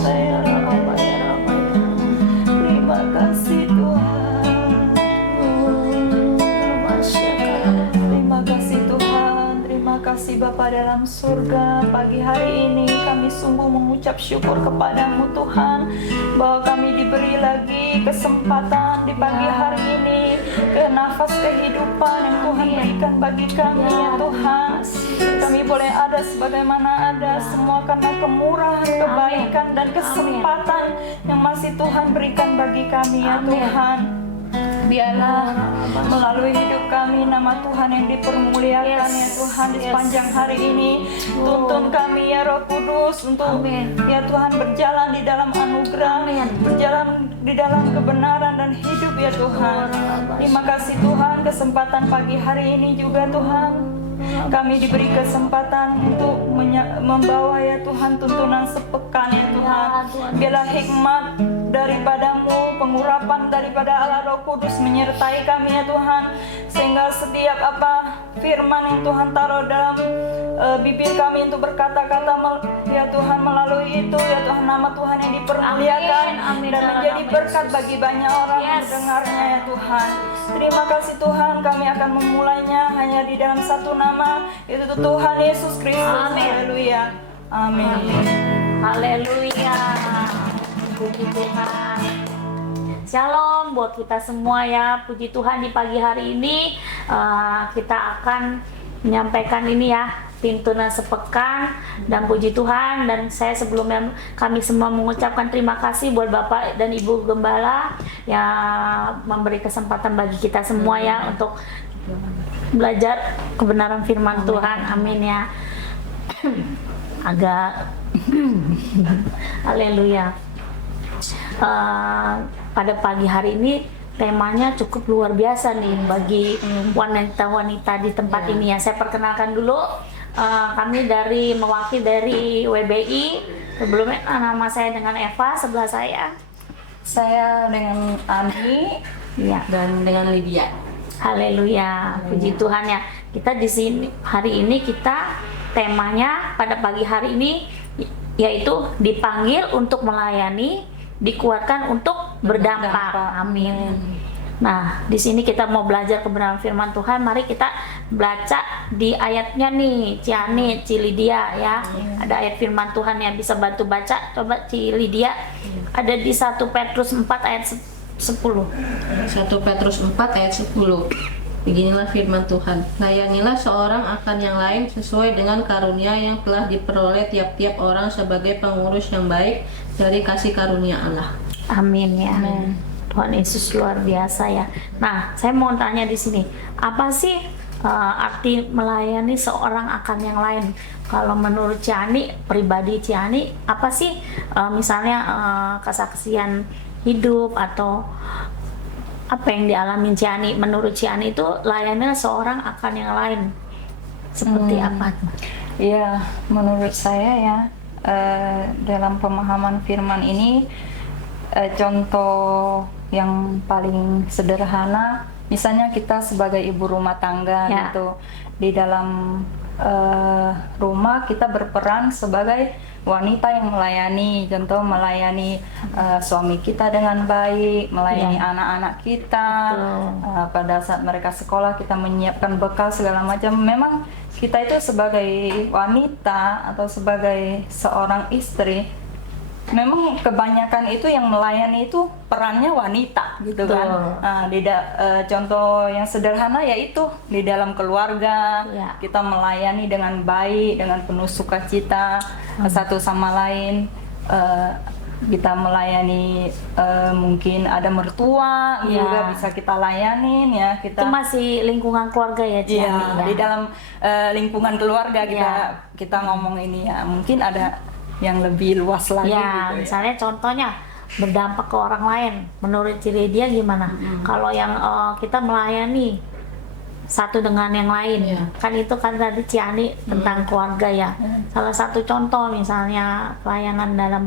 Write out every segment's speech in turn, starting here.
Terima kasih Tuhan. Terima kasih Tuhan. Terima kasih Bapa dalam surga. Pagi hari ini kami sungguh mengucap syukur kepadamu Tuhan, bahwa kami diberi lagi kesempatan di pagi hari ini, ke nafas kehidupan yang Tuhan berikan bagi kami ya Tuhan. Kami boleh ada sebagaimana ada, semua karena kemurahan, kebaikan dan kesempatan yang masih Tuhan berikan bagi kami ya Tuhan. Biarlah melalui hidup kami nama Tuhan yang dipermuliakan ya Tuhan di sepanjang hari ini. Tuntun kami ya Roh Kudus untuk ya Tuhan berjalan di dalam anugerah, berjalan di dalam kebenaran dan hidup ya Tuhan. Terima kasih Tuhan, kesempatan pagi hari ini juga Tuhan kami diberi kesempatan untuk membawa ya Tuhan tuntunan sepekan ya Tuhan. Biarlah hikmat daripadamu, pengurapan daripada Allah Roh Kudus menyertai kami ya Tuhan, sehingga setiap firman yang Tuhan taruh dalam bibir kami untuk berkata-kata ya Tuhan, melalui itu ya Tuhan nama Tuhan yang dipermuliakan dan menjadi berkat bagi banyak orang yang mendengarnya ya Tuhan. Terima kasih Tuhan, kami akan memulainya hanya di dalam satu nama, yaitu Tuhan Yesus Kristus. Haleluya. Amin. Haleluya. Puji Tuhan. Shalom buat kita semua ya. Puji Tuhan, di pagi hari ini kita akan menyampaikan ini ya, tuntunan sepekan, dan puji Tuhan. Dan saya sebelumnya kami semua mengucapkan terima kasih buat Bapak dan Ibu Gembala yang memberi kesempatan bagi kita semua ya untuk belajar kebenaran firman Tuhan. Amin ya. Agak haleluya. Pada pagi hari ini temanya cukup luar biasa nih bagi wanita-wanita di tempat ini ya. Saya perkenalkan dulu, kami mewakili dari WBI. Sebelumnya nama saya dengan Eva, sebelah saya dengan Ani ya, dan dengan Lydia. Haleluya, puji Tuhan ya. Kita di sini hari ini, kita temanya pada pagi hari ini yaitu dipanggil untuk melayani, dikuatkan untuk berdampak. Amin. Nah, di sini kita mau belajar kebenaran firman Tuhan. Mari kita baca di ayatnya nih, Ciani, Lydia ya. Ada ayat firman Tuhan yang bisa bantu baca. Coba Lydia. Ada di 1 Petrus 4 ayat 10. 1 Petrus 4 ayat 10. Beginilah firman Tuhan. Layanilah seorang akan yang lain sesuai dengan karunia yang telah diperoleh tiap-tiap orang sebagai pengurus yang baik dari kasih karunia Allah. Amin ya. Tuhan Yesus luar biasa ya. Nah, saya mau tanya di sini, apa sih arti melayani seorang akan yang lain? Kalau menurut Ciani, pribadi Ciani, apa sih misalnya kesaksian hidup atau apa yang dialami Ciani? Menurut Ciani itu layani seorang akan yang lain seperti apa? Ya, menurut saya ya, dalam pemahaman firman ini, contoh yang paling sederhana, misalnya kita sebagai ibu rumah tangga gitu, di dalam rumah kita berperan sebagai wanita yang melayani, contoh melayani suami kita dengan baik, melayani anak-anak kita, pada saat mereka sekolah kita menyiapkan bekal segala macam. Memang kita itu sebagai wanita atau sebagai seorang istri, memang kebanyakan itu yang melayani itu perannya wanita gitu kan. Contoh yang sederhana yaitu di dalam keluarga kita melayani dengan baik, dengan penuh sukacita satu sama lain. Kita melayani mungkin ada mertua juga bisa kita layanin ya. Kita itu masih lingkungan keluarga ya, Ciani. Di dalam lingkungan keluarga kita ngomong ini ya. Mungkin ada yang lebih luas lagi gitu ya. Misalnya contohnya berdampak ke orang lain. Menurut Lydia gimana? Kalau yang kita melayani satu dengan yang lain, kan itu kan tadi Ciani tentang keluarga ya. Salah satu contoh misalnya pelayanan dalam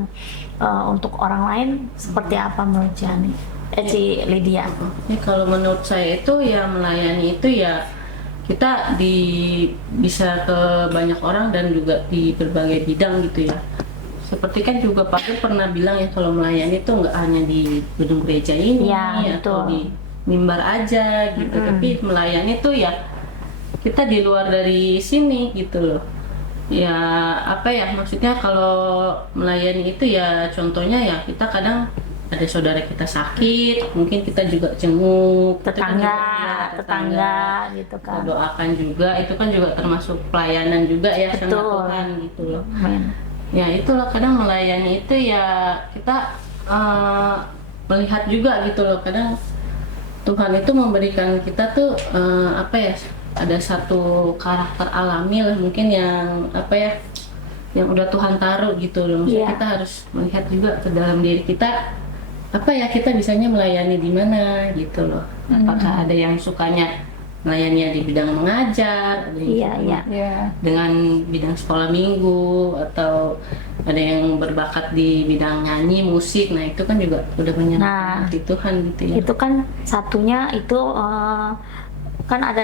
untuk orang lain seperti apa menurut Ciani? Lydia. Ya, kalau menurut saya itu ya melayani itu ya kita bisa ke banyak orang dan juga di berbagai bidang gitu ya. seperti kan juga Pak Dur pernah bilang ya, kalau melayani itu nggak hanya di gedung gereja ini Ya, atau betul. di mimbar aja gitu, tapi melayani tuh ya kita di luar dari sini gitu loh. Ya apa ya, maksudnya kalau melayani itu ya contohnya ya kita kadang ada saudara kita sakit, mungkin kita juga jenguk itu kan Tetangga, juga, ya, tetangga gitu kita kan. doakan juga, itu kan juga termasuk pelayanan juga ya sama Betul. Tuhan gitu loh. Amin. Ya itulah, kadang melayani itu ya kita melihat juga gitu loh, kadang Tuhan itu memberikan kita tuh apa ya, ada satu karakter alami lah mungkin yang apa ya, yang udah Tuhan taruh gitu loh. Maksudnya Iya. kita harus melihat juga ke dalam diri kita, apa ya, kita bisanya melayani di mana gitu loh. Apakah ada yang sukanya melayani di bidang mengajar, ada yang Iya, suka iya. Ya. dengan bidang sekolah minggu, atau ada yang berbakat di bidang nyanyi, musik. Nah itu kan juga udah menyenangkan Nah, hati Tuhan gitu ya. Itu kan satunya itu kan ada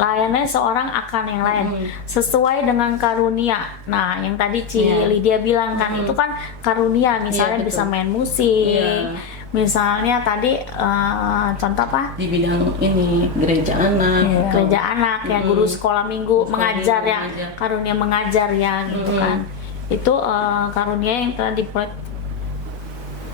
layannya seorang akan yang lain sesuai dengan karunia. Nah, yang tadi Iya. Lydia bilang kan itu kan karunia, misalnya Iya, bisa betul. main musik. Iya. Misalnya tadi contoh apa? Di bidang ini gereja anak. Iya. Gereja anak, yang guru sekolah minggu, Sekolah mengajar minggu, ya, mengajar. karunia mengajar ya gitu kan. Itu karunia yang telah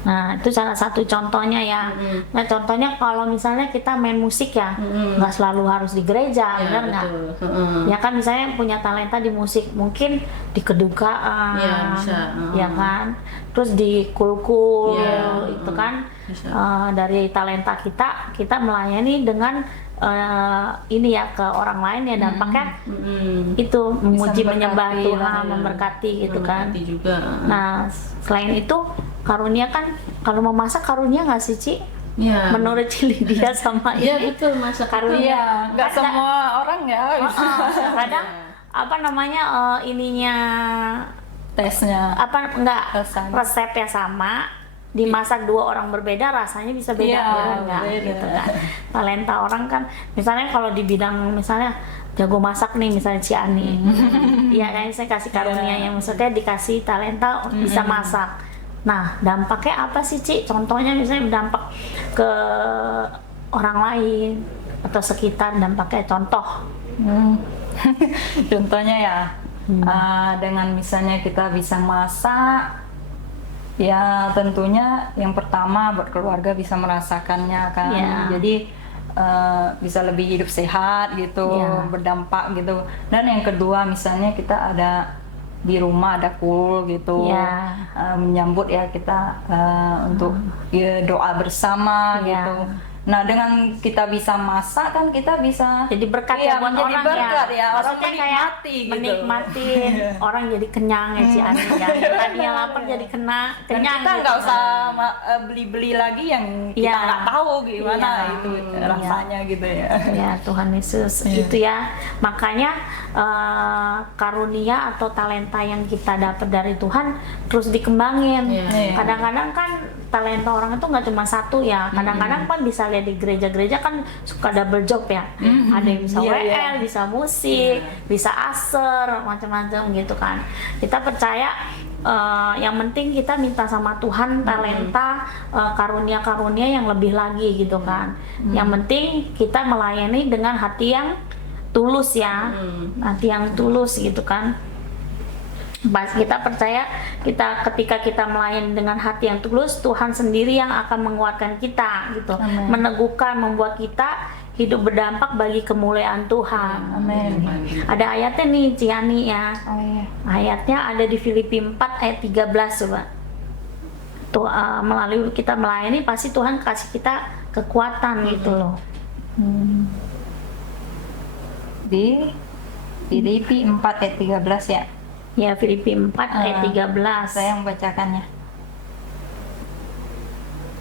Nah, itu salah satu contohnya ya. Nah, contohnya kalau misalnya kita main musik ya, nggak selalu harus di gereja, Ya, benar nggak? betul. Heeh. Ya kan, misalnya punya talenta di musik, mungkin di kedukaan, Ya, bisa. ya kan? Terus di kulkul, Ya, itu kan bisa. dari talenta kita melayani dengan ini ya ke orang lain ya, dampaknya itu memuji, memberkati menyembah lah, Tuhan, ya. memberkati gitu kan. Memberkati juga. Nah, selain itu karunia kan, kalau memasak karunia nggak sih, Ci? Ya. Menurut Ci Lydia sama Iya ini betul, masak karunia. Iya, nggak Kan semua orang ya kadang apa namanya ininya tesnya. apa enggak Rasanya. resepnya sama, dimasak dua orang berbeda rasanya bisa beda, Iya, benar nggak? beda. Gitu kan. Talenta orang kan, misalnya kalau di bidang misalnya jago masak nih, misalnya Ciani, iya kan, saya kasih karunia yang maksudnya dikasih talenta bisa masak. Nah, dampaknya apa sih, Ci? Contohnya misalnya dampak ke orang lain atau sekitar, dampaknya contoh. Contohnya ya, dengan misalnya kita bisa masak, ya tentunya yang pertama buat keluarga bisa merasakannya kan. Ya. Jadi bisa lebih hidup sehat gitu, Ya. berdampak gitu. Dan yang kedua misalnya kita ada di rumah ada kul gitu, Ya. menyambut ya kita untuk ya, doa bersama Ya. gitu. Nah, dengan kita bisa masak kan kita bisa Jadi berkat iya, ya buat menjadi orang berkat ya, orang Maksudnya kayak menikmati gitu. menikmatin orang jadi kenyang ya, Ci Ani ya. Tadinya lapar jadi Dan kenyang kita gitu. nggak usah beli-beli lagi yang kita Iya. nggak tahu gimana Iya. itu rasanya gitu ya. Ya, Tuhan Yesus itu ya. Makanya karunia atau talenta yang kita dapat dari Tuhan terus dikembangin. Iya. Kadang-kadang kan talenta orang itu nggak cuma satu ya. Kadang-kadang kan bisa lihat di gereja-gereja kan suka double job ya. Ada yang bisa Iya, WL, iya. bisa musik, bisa aser, macam-macam gitu kan. Kita percaya yang penting kita minta sama Tuhan talenta, karunia-karunia yang lebih lagi gitu kan. Yang penting kita melayani dengan hati yang tulus ya, hati yang tulus gitu kan. Pas kita percaya ketika kita melayani dengan hati yang tulus, Tuhan sendiri yang akan menguatkan kita gitu, Amin. meneguhkan, membuat kita hidup berdampak bagi kemuliaan Tuhan. Amin. Ada ayatnya nih, Ciani ya. Oh iya. Ayatnya ada di Filipi 4 ayat 13 coba. Tuh melalui kita melayani pasti Tuhan kasih kita kekuatan gitu loh. Di Filipi 4 ayat 13 ya. Ya, Filipi 4 ayat 13. Saya membacakannya.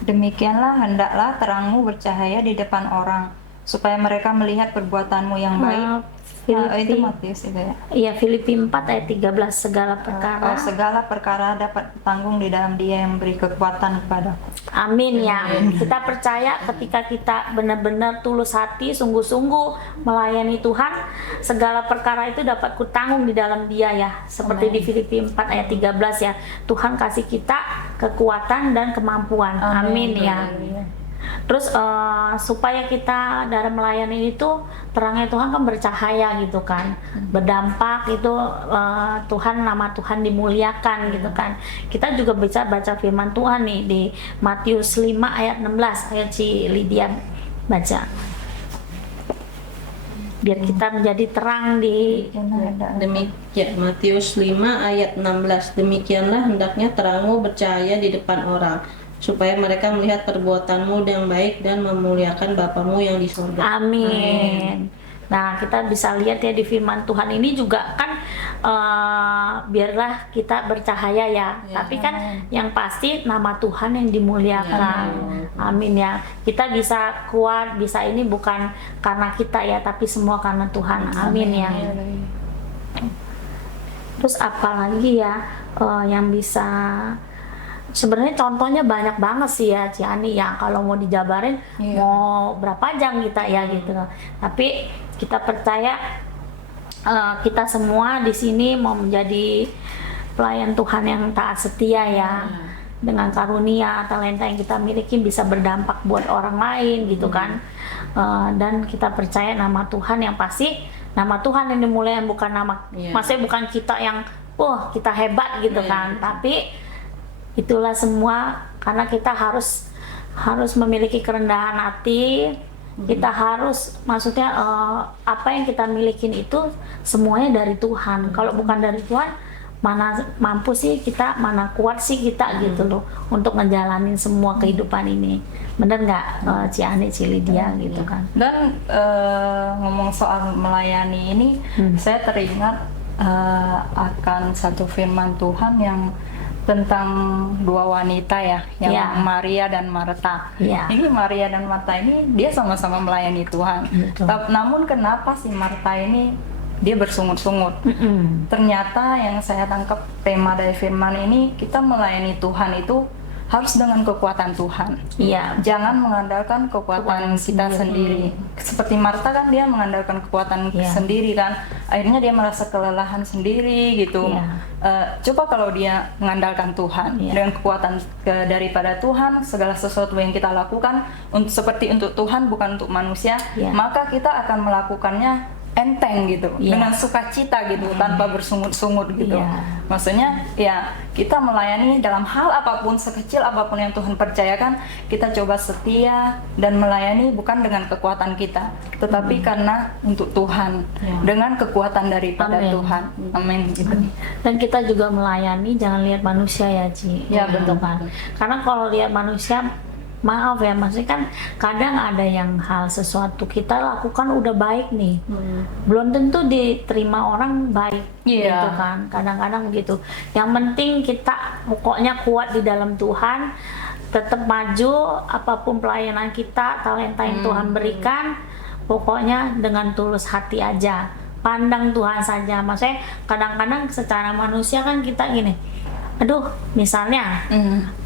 Demikianlah hendaklah terangmu bercahaya di depan orang, supaya mereka melihat perbuatanmu yang baik. Itu Matius itu ya. Iya, Filipi 4 ayat 13, segala perkara. Segala perkara dapat ditanggung di dalam Dia yang beri kekuatan kepadaku. Amin ya. Kita percaya ketika kita benar-benar tulus hati, sungguh-sungguh melayani Tuhan, segala perkara itu dapat kutanggung di dalam Dia ya. Seperti di Filipi 4 ayat 13 ya. Tuhan kasih kita kekuatan dan kemampuan. Amin ya. Terus supaya kita dalam melayani itu terangnya Tuhan kan bercahaya gitu kan, berdampak itu Tuhan, nama Tuhan dimuliakan gitu kan. Kita juga bisa baca firman Tuhan nih di Matius 5 ayat 16, ayat si Lydia baca biar kita menjadi terang di Demikian Matius 5 ayat 16. Demikianlah hendaknya terangmu bercahaya di depan orang, supaya mereka melihat perbuatanmu yang baik dan memuliakan Bapamu yang di surga. Amin. Nah, kita bisa lihat ya di firman Tuhan ini juga kan biarlah kita bercahaya ya. Tapi kan yang pasti nama Tuhan yang dimuliakan. Amin ya. Kita bisa kuat, bisa ini bukan karena kita ya, tapi semua karena Tuhan. Amin ya. Terus apalagi ya yang bisa, sebenarnya contohnya banyak banget sih ya Ciani ya, kalau mau dijabarin mau berapa jam kita ya gitu. Tapi kita percaya kita semua di sini mau menjadi pelayan Tuhan yang taat setia ya. Dengan karunia talenta yang kita miliki bisa berdampak buat orang lain gitu kan. Dan kita percaya nama Tuhan yang pasti, nama Tuhan yang dimuliakan, bukan nama maksudnya bukan kita yang kita hebat gitu kan. Tapi itulah semua karena kita harus memiliki kerendahan hati. Kita harus, maksudnya apa yang kita milikin itu semuanya dari Tuhan. Kalau bukan dari Tuhan, mana mampu sih kita, mana kuat sih kita gitu loh untuk ngejalanin semua kehidupan ini. Bener nggak Ciani, Lydia gitu kan. Dan ngomong soal melayani ini, saya teringat akan satu firman Tuhan yang tentang dua wanita ya, yang Maria dan Marta. Ini Maria dan Marta ini dia sama-sama melayani Tuhan. Namun kenapa si Marta ini dia bersungut-sungut? Ternyata yang saya tangkap tema dari firman ini, kita melayani Tuhan itu harus dengan kekuatan Tuhan. Jangan mengandalkan kekuatan kita sendiri. Seperti Marta kan dia mengandalkan kekuatan sendiri kan. Akhirnya dia merasa kelelahan sendiri gitu. Coba kalau dia mengandalkan Tuhan dengan kekuatan daripada Tuhan, segala sesuatu yang kita lakukan seperti untuk Tuhan bukan untuk manusia, maka kita akan melakukannya enteng gitu, dengan sukacita gitu, tanpa bersungut-sungut gitu. Maksudnya ya kita melayani dalam hal apapun, sekecil apapun yang Tuhan percayakan, kita coba setia dan melayani bukan dengan kekuatan kita, tetapi karena untuk Tuhan, dengan kekuatan daripada Tuhan. Amin gitu. Dan kita juga melayani jangan lihat manusia ya Ci. Betul kan. Karena kalau lihat manusia, maaf ya, maksudnya kan kadang ada yang hal sesuatu kita lakukan udah baik nih, belum tentu diterima orang baik gitu kan. Kadang-kadang begitu. Yang penting kita pokoknya kuat di dalam Tuhan, tetap maju apapun pelayanan kita, talenta yang Tuhan berikan, pokoknya dengan tulus hati aja, pandang Tuhan saja. Maksudnya kadang-kadang secara manusia kan kita gini, aduh misalnya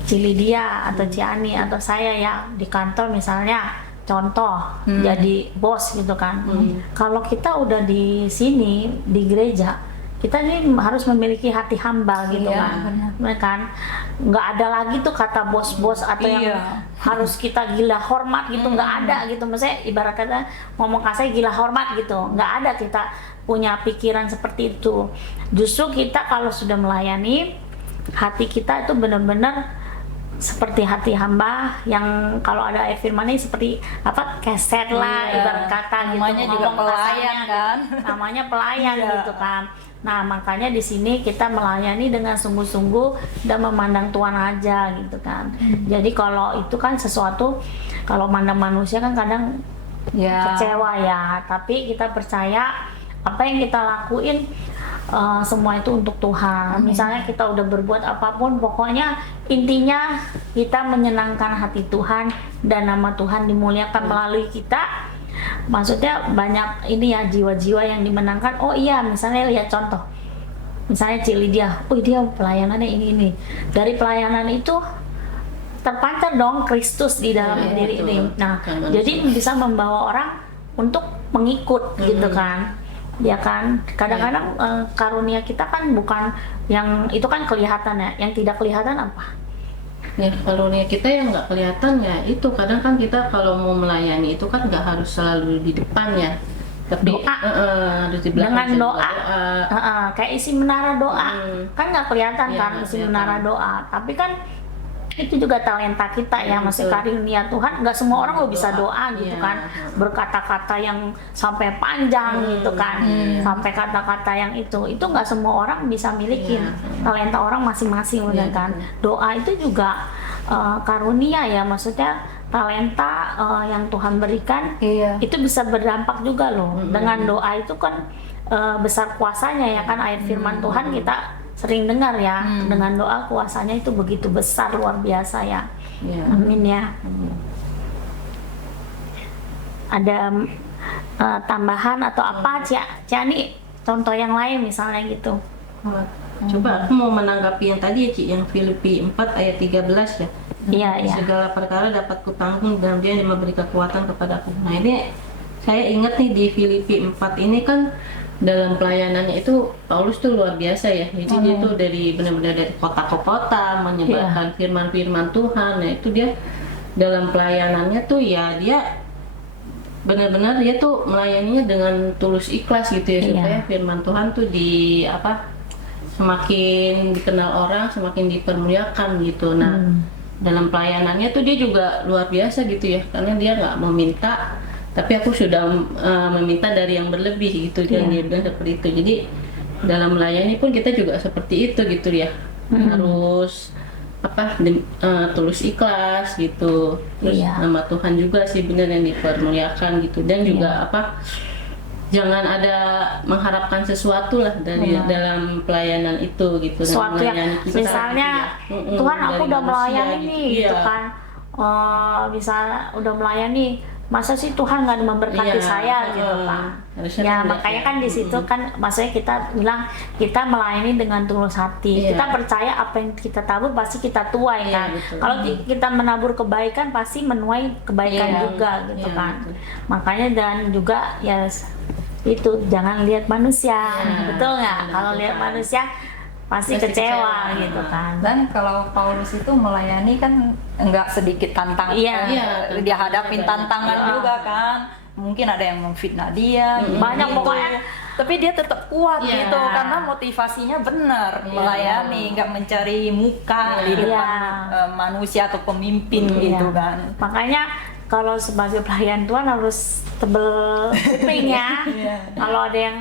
Lydia atau Ciani atau saya ya di kantor misalnya contoh jadi bos gitu kan. Kalau kita udah di sini di gereja, kita ini harus memiliki hati hamba gitu kan. Nggak ada lagi tuh kata bos-bos atau yang harus kita gila hormat gitu, nggak ada gitu. Maksudnya ibarat kata ngomong kasar gila hormat gitu, nggak ada kita punya pikiran seperti itu. Justru kita kalau sudah melayani, hati kita itu benar-benar seperti hati hamba yang kalau ada firman ini seperti apa, keset lah ibarat kata gitu. Namanya juga pelayan kan. Namanya pelayan gitu kan. Nah makanya di sini kita melayani dengan sungguh-sungguh dan memandang Tuhan aja gitu kan. Jadi kalau itu kan sesuatu, kalau mandang manusia kan kadang kecewa ya. Tapi kita percaya apa yang kita lakuin semua itu untuk Tuhan. Misalnya kita udah berbuat apapun, pokoknya intinya kita menyenangkan hati Tuhan dan nama Tuhan dimuliakan melalui kita. maksudnya banyak ini ya jiwa-jiwa yang dimenangkan. Oh iya, misalnya lihat contoh, misalnya Cik Lydia, oh dia pelayanannya ini. Dari pelayanan itu terpancar dong Kristus di dalam Ya, diri betul. ini. Nah, Jangan jadi bisa membawa orang untuk mengikut gitu kan. Ya kan, kadang-kadang karunia kita kan bukan yang itu kan kelihatan ya, yang tidak kelihatan apa? Ya, karunia kita yang nggak kelihatan ya itu kadang kan kita kalau mau melayani itu kan nggak harus selalu di depan ya, tapi Doa. harus di belakang Dengan juga doa. Kayak isi menara doa kan nggak kelihatan Iya, kan nggak isi kelihatan. menara doa, tapi kan itu juga talenta kita ya, masih betul. karunia Tuhan. Nggak semua orang lo bisa doa gitu Iya. kan, berkata-kata yang sampai panjang gitu kan, sampai kata-kata yang itu nggak semua orang bisa milikin. Talenta orang masing-masing udah Iya, kan. Doa itu juga karunia ya, maksudnya talenta yang Tuhan berikan. Iya. Itu bisa berdampak juga loh. Dengan doa itu kan besar kuasanya ya kan, ayat firman Tuhan kita sering dengar ya. Dengan doa kuasanya itu begitu besar, luar biasa ya. Iya. Amin ya. Ada tambahan atau apa Cia nih, contoh yang lain misalnya gitu. Coba aku mau menanggapi yang tadi ya Ci, yang Filipi 4 ayat 13 ya. Iya, iya. Segala perkara dapat kutanggung dalam Dia yang memberi kekuatan kepadaku. Nah ini saya ingat nih di Filipi 4 ini kan dalam pelayanannya itu Paulus tuh luar biasa ya. Jadi dia tuh dari benar-benar dari kota ke kota menyebarkan firman-firman Tuhan. Nah itu dia dalam pelayanannya tuh ya dia benar-benar dia tuh melayaninya dengan tulus ikhlas gitu ya, Iya. supaya firman Tuhan tuh di semakin dikenal orang, semakin dipermuliakan gitu. Nah dalam pelayanannya tuh dia juga luar biasa gitu ya, karena dia nggak meminta, tapi aku sudah meminta dari yang berlebih gitu. Dan dia bilang seperti itu. Jadi dalam melayani pun kita juga seperti itu gitu ya, harus tulus ikhlas gitu. Terus Iya. nama Tuhan juga sih benar yang dipermuliakan gitu. Dan juga jangan ada mengharapkan sesuatu lah dari dalam pelayanan itu gitu. Dalam Suatu yang melayani kita, misalnya gitu ya. Tuhan aku Dari udah manusia melayani nih gitu Iya. kan, bisa udah melayani, masa sih Tuhan nggak memberkati Iya, saya gitu kan. harusnya Ya kan makanya enggak. kan di situ kan maksudnya kita bilang kita melayani dengan tulus hati. Iya. Kita percaya apa yang kita tabur pasti kita tuai Iya, kan. betul. Kalau kita menabur kebaikan pasti menuai kebaikan Iya. juga gitu Iya, kan. betul. Makanya dan juga ya itu jangan lihat manusia, Iya, betul nggak? benar, Kalau lihat betul. manusia pasti Pasti kecewa kecewa. gitu kan. Dan kalau Paulus itu melayani kan enggak sedikit tantangan, Iya. Iya, dia hadapin tantangan Iya. juga kan. Mungkin ada yang memfitnah dia, Banyak gitu. pokoknya. Tapi dia tetap kuat Iya. gitu karena motivasinya benar melayani, nggak mencari muka di Iya. depan manusia atau pemimpin Iya. gitu kan. Makanya kalau sebagai pelayan Tuhan harus tebel kuping ya. Iya. Kalau ada yang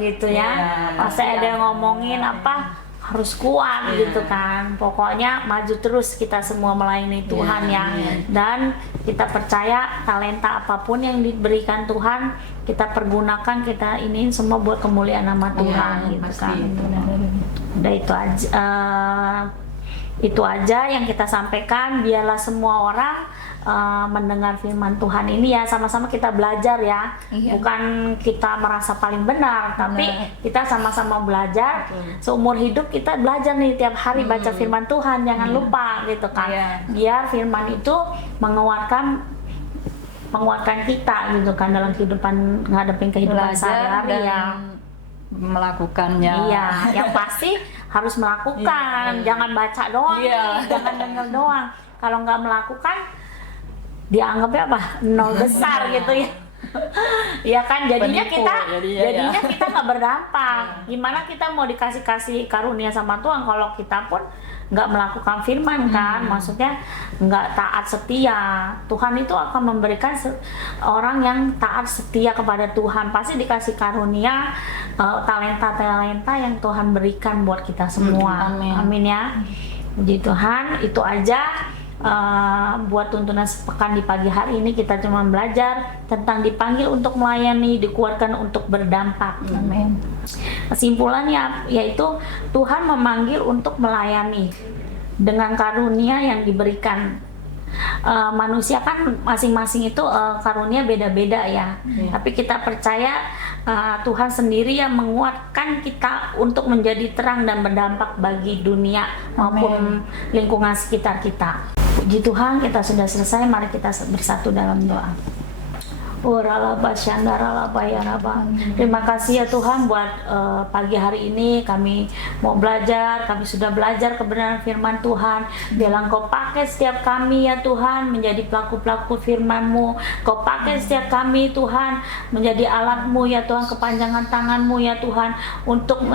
gitu ya, Iya, pasti ada yang ngomongin apa harus kuat gitu kan. Pokoknya maju terus kita semua melayani Tuhan ya. Dan kita percaya talenta apapun yang diberikan Tuhan kita pergunakan, kita ini semua buat kemuliaan nama Tuhan gitu pasti. kan. Udah itu aja. Itu aja yang kita sampaikan. Biarlah semua orang mendengar firman Tuhan ini ya, sama-sama kita belajar ya. Iya. Bukan kita merasa paling benar, tapi kita sama-sama belajar. Seumur hidup kita belajar nih tiap hari baca firman Tuhan, jangan lupa gitu kan. Iya. Biar firman itu menguatkan kita gitu kan dalam kehidupan, ngadepin kehidupan Belajar sehari-hari dan ya. melakukannya. Iya, yang pasti harus melakukan, jangan baca doang, Iya. jangan dengar doang. Kalau nggak melakukan, dianggapnya apa? Nol besar gitu ya. Iya kan, jadinya Penipu, kita jadinya ya. kita nggak berdampak. Gimana kita mau kasih karunia sama Tuhan kalau kita pun nggak melakukan firman kan? Maksudnya nggak taat setia. Tuhan itu akan memberikan orang yang taat setia kepada Tuhan, pasti dikasih karunia, talenta-talenta yang Tuhan berikan buat kita semua. Amin ya. Puji Tuhan. Itu aja. Buat tuntunan sepekan di pagi hari ini kita cuma belajar tentang dipanggil untuk melayani, dikuatkan untuk berdampak. Amin. Kesimpulannya yaitu Tuhan memanggil untuk melayani dengan karunia yang diberikan. manusia kan masing-masing itu karunia beda-beda ya. Tapi kita percaya Tuhan sendiri yang menguatkan kita untuk menjadi terang dan berdampak bagi dunia maupun lingkungan sekitar kita. Puji Tuhan, kita sudah selesai. Mari kita bersatu dalam doa. Terima kasih ya Tuhan buat pagi hari ini kami mau belajar, kami sudah belajar kebenaran firman Tuhan. Biarlah Engkau pakai setiap kami ya Tuhan menjadi pelaku-pelaku firman-Mu. Kau pakai setiap kami Tuhan menjadi alat-Mu ya Tuhan, kepanjangan tangan-Mu ya Tuhan untuk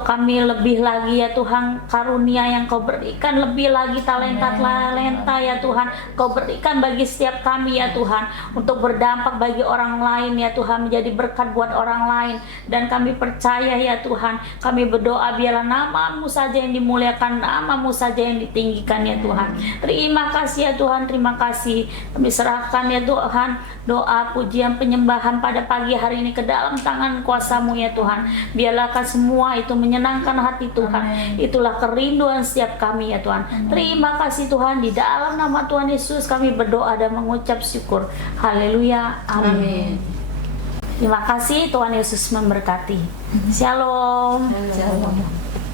kami lebih lagi ya Tuhan, karunia yang Kau berikan lebih lagi, talenta ya Tuhan Kau berikan bagi setiap kami ya Tuhan, untuk berdampak bagi orang lain ya Tuhan, menjadi berkat buat orang lain. Dan kami percaya ya Tuhan, kami berdoa biarlah nama-Mu saja yang dimuliakan, nama-Mu saja yang ditinggikan ya Tuhan. Terima kasih ya Tuhan, terima kasih. Kami serahkan ya Tuhan doa, pujian, penyembahan pada pagi hari ini ke dalam tangan kuasa-Mu ya Tuhan. Biarlah semua itu menyenangkan hati Tuhan. Itulah kerinduan setiap kami ya Tuhan. Terima kasih Tuhan, di dalam nama Tuhan Yesus kami berdoa dan mengucap syukur. Haleluya, amin. Terima kasih, Tuhan Yesus memberkati. Shalom. Shalom.